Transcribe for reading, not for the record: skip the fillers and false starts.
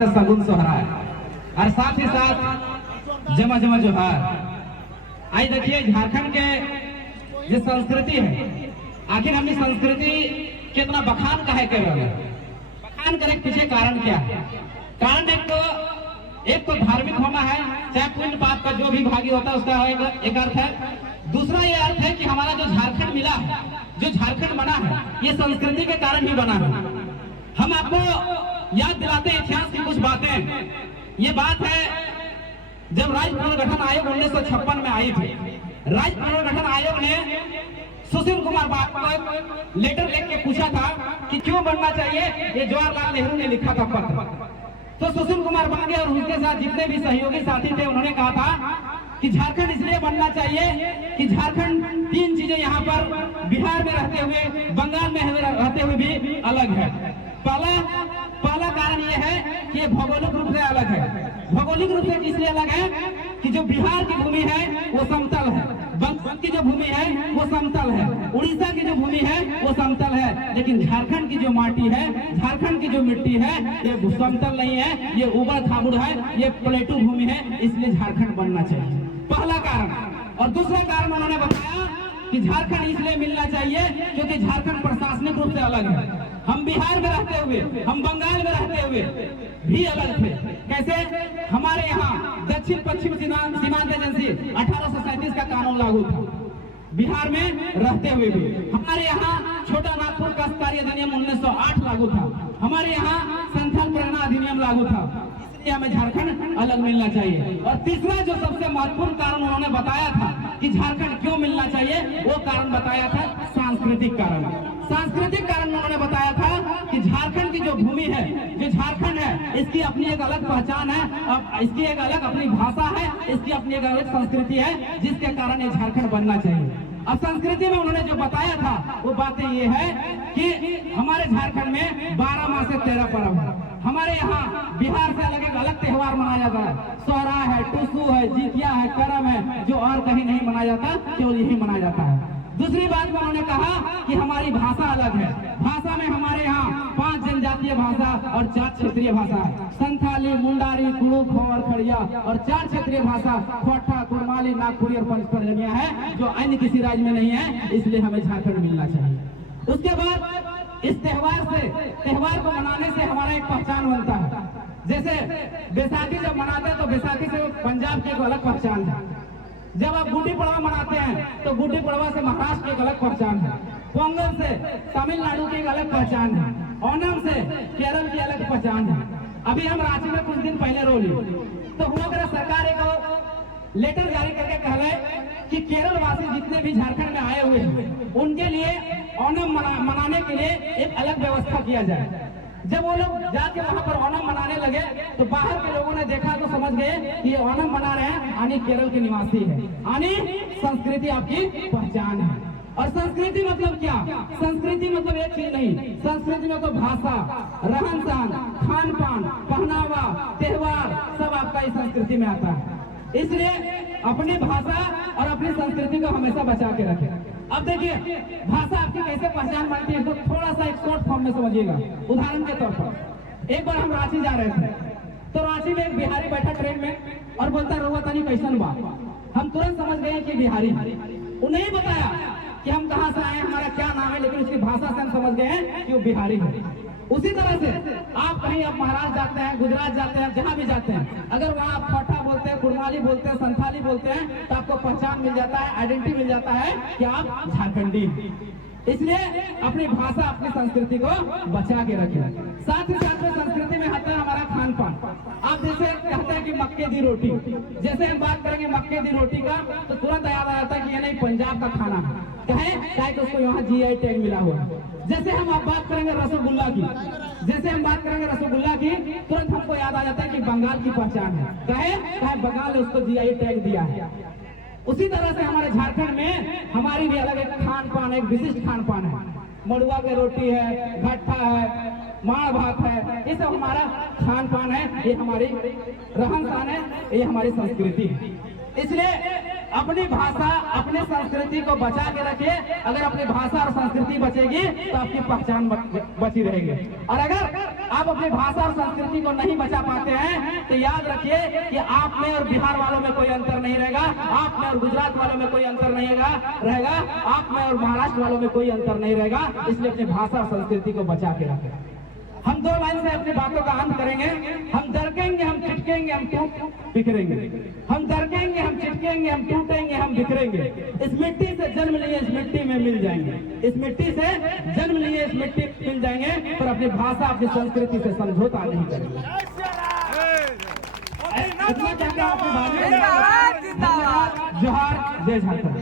सगुन सोहराय और साथ ही साथ जमा जमा जोहार। आई देखिए झारखंड के जो संस्कृति है, आखिर हमने संस्कृति कितना बखान का है कर रहे हैं। बखान करने के पीछे कारण क्या है? कारण एक तो धार्मिक होना है, चाहे पुण्य पाप का जो भी भागी होता है उसका एक अर्थ है। दूसरा ये अर्थ है कि हमारा जो झारखंड मिला है, जो झारखंड बना है, ये संस्कृति के कारण ही बना है। हम आपको याद दिलाते हैं इतिहास की कुछ बातें। ये बात है जब राज्य पुनर्गठन आयोग 1956 में आई थी। राज्य पुनर्गठन आयोग ने सुशील कुमार बाबू को लेटर लिख के पूछा था कि क्यों बनना चाहिए। ये जवाहरलाल नेहरू ने लिखा था पत्र। तो सुशील कुमार बाबू और उनके साथ जितने भी सहयोगी साथी थे उन्होंने कहा था कि झारखंड इसलिए बनना चाहिए कि झारखंड तीन चीजें यहाँ पर बिहार में रहते हुए, बंगाल में रहते हुए भी अलग है। पहला कारण यह है कि ये भौगोलिक रूप से अलग है। भौगोलिक रूप से इसलिए अलग है कि जो बिहार की भूमि है वो समतल है, बंगाल की जो भूमि है वो समतल है, उड़ीसा की जो भूमि है वो समतल है, लेकिन झारखंड की जो माटी है, झारखंड की जो मिट्टी है ये समतल नहीं है, ये उबड़ खाबड़ है, ये प्लेटू भूमि है, इसलिए झारखंड बनना चाहिए। पहला कारण। और दूसरा कारण उन्होंने बताया कि झारखंड इसलिए मिलना चाहिए क्योंकि झारखंड प्रशासनिक रूप से अलग है। हम बिहार में रहते हुए, हम बंगाल में रहते हुए भी अलग थे। कैसे? हमारे यहाँ दक्षिण पश्चिम सीमांत एजेंसी 1837 का कानून लागू था, बिहार में रहते हुए भी। हमारे यहाँ छोटा नागपुर काश्तकारी अधिनियम 1908 लागू था। हमारे यहाँ संथाल परगना अधिनियम लागू था। इसलिए हमें झारखंड अलग मिलना चाहिए। और तीसरा जो सबसे महत्वपूर्ण कारण उन्होंने बताया था कि झारखंड क्यों मिलना चाहिए, वो कारण बताया था सांस्कृतिक कारण। सांस्कृतिक कारण उन्होंने बताया था कि झारखंड की जो भूमि है, जो झारखंड है, इसकी अपनी एक अलग पहचान है, इसकी एक अलग अपनी भाषा है, इसकी अपनी एक अलग संस्कृति है, जिसके कारण ये झारखंड बनना चाहिए। अब संस्कृति में उन्होंने जो बताया था वो बातें ये है कि हमारे झारखंड में 12 माह से 13 पर्व है। हमारे यहाँ बिहार से अलग एक अलग त्योहार मनाया जाता है। सोहरा है, टूसू है, जितिया है, करम है, जो और कहीं नहीं मनाया जाता, केवल यही मनाया जाता है। दूसरी बात में उन्होंने कहा कि हमारी भाषा अलग है। भाषा में हमारे यहाँ 5 जनजातीय भाषा और 4 क्षेत्रीय भाषा है। संथाली, मुंडारी, कुड़ुक और खड़िया, और 4 क्षेत्रीय भाषा खोटा, कुरमाली, नागपुरी और पंचपर्जनिया है, जो अन्य किसी राज्य में नहीं है। इसलिए हमें झारखंड मिलना चाहिए। उसके बाद इस त्योहार को मनाने से हमारा एक पहचान बनता है। जैसे बैसाखी जब मनाते हैं तो बैसाखी से पंजाब की एक अलग पहचान है। जब आप गुड्डी पड़वा मनाते हैं तो गुड्डी पड़वा से महाराष्ट्र की एक अलग पहचान है। पोंगल से तमिलनाडु की एक अलग पहचान है। ओणम से केरल की अलग पहचान है। अभी हम रांची में कुछ दिन पहले रोली तो हुआ अगर सरकार एक लेटर जारी करके कहले कि केरल वासी जितने भी झारखंड में आए हुए हैं उनके लिए ओणम मनाने के लिए एक अलग व्यवस्था किया जाए। जब वो लोग जाके वहां पर ओणम मनाने लगे तो बाहर के लोगों ने देखा तो समझ गए कि ये ओणम मना रहे हैं, यानी केरल के निवासी है, यानी संस्कृति आपकी पहचान है। और संस्कृति मतलब क्या? संस्कृति मतलब एक चीज नहीं, संस्कृति में तो भाषा, रहन सहन, खान पान, पहनावा, त्योहार सब आपका इस संस्कृति में आता है। इसलिए अपनी भाषा और अपनी संस्कृति को हमेशा बचा के रखें। अब देखिए भाषा आपकी कैसे पहचान बनती है, तो थोड़ा सा एक शॉर्ट फॉर्म में समझिएगा। उदाहरण के तौर पर एक बार हम रांची जा रहे थे तो रांची में एक बिहारी बैठा ट्रेन में और बोलता रहुआ तनी कैसन बा। हम तुरंत समझ गए कि बिहारी। वो नहीं बताया कि हम कहाँ से आए, हमारा क्या नाम है, लेकिन उसकी भाषा से हम समझ गए हैं कि वो बिहारी है। उसी तरह से आप कहीं आप महाराष्ट्र जाते हैं, गुजरात जाते हैं, जहां भी जाते हैं, अगर वहां आप खोटा बोलते हैं, कुड़माली बोलते हैं, संथाली बोलते हैं, तो आपको पहचान मिल जाता है, आइडेंटिटी मिल जाता है कि आप झारखंडी। इसलिए अपनी भाषा, अपनी संस्कृति को बचा के रखें। साथ ही साथ में संस्कृति में आता है हमारा खान पान। आप जैसे कहते हैं कि मक्के दी रोटी, जैसे हम बात करेंगे मक्के दी रोटी का तो तुरंत याद आ जाता है कि ये नहीं पंजाब का खाना है। कहे तो उसको यहाँ GI टैग मिला हुआ है। जैसे हम आप बात करेंगे रसगुल्ला की, तुरंत हमको याद आ जाता है कि बंगाल की पहचान है। कहे बंगाल ने उसको GI टैग दिया है। उसी तरह से हमारे झारखंड में हमारी भी अलग एक खान पान, एक विशिष्ट खान पान है। मड़ुआ की रोटी है, घट्टा है, माड़ भात है, ये सब हमारा खान पान है, ये हमारी रहन सहन है, ये हमारी संस्कृति है। इसलिए अपनी भाषा अपनी संस्कृति को बचा के रखिए। अगर अपनी भाषा और संस्कृति बचेगी तो आपकी पहचान बची रहेगी। और अगर आप अपनी भाषा और संस्कृति को नहीं बचा पाते हैं तो याद रखिए कि आप में और बिहार वालों में कोई अंतर नहीं रहेगा, आप में और गुजरात वालों में कोई अंतर नहीं रहेगा, आप में और महाराष्ट्र वालों में कोई अंतर नहीं रहेगा। इसलिए अपनी भाषा और संस्कृति को बचा के रखें। हम 2 लाइन से अपनी बातों का अंत करेंगे। हम दरकेंगे, हम चिटकेंगे, हम बिखरेंगे। हम दरकेंगे, हम चिटकेंगे, हम टूटेंगे, हम बिखरेंगे। इस मिट्टी से जन्म लिए इस मिट्टी में मिल जाएंगे। इस मिट्टी से जन्म लिए इस मिट्टी में मिल जाएंगे, पर अपनी भाषा अपनी संस्कृति से समझौता नहीं करेंगे। इतना कहकर आपकी बात जोहार, जय झारखंड।